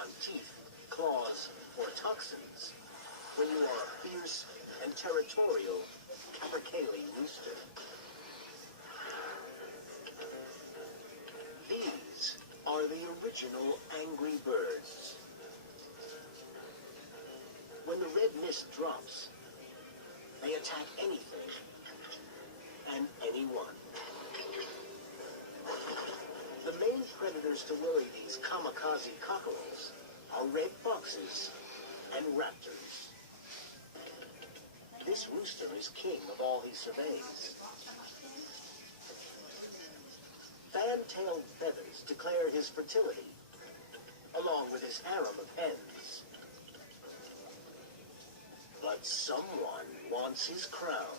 on teeth, claws, or toxins when you are a fierce and territorial capercaillie rooster. These are the original angry birds. When the red mist drops, they attack anything and anyone. The main predators to worry these kamikaze cockerels are red foxes and raptors. This rooster is king of all he surveys. Fan-tailed feathers declare his fertility, along with his harem of hens. But someone wants his crown.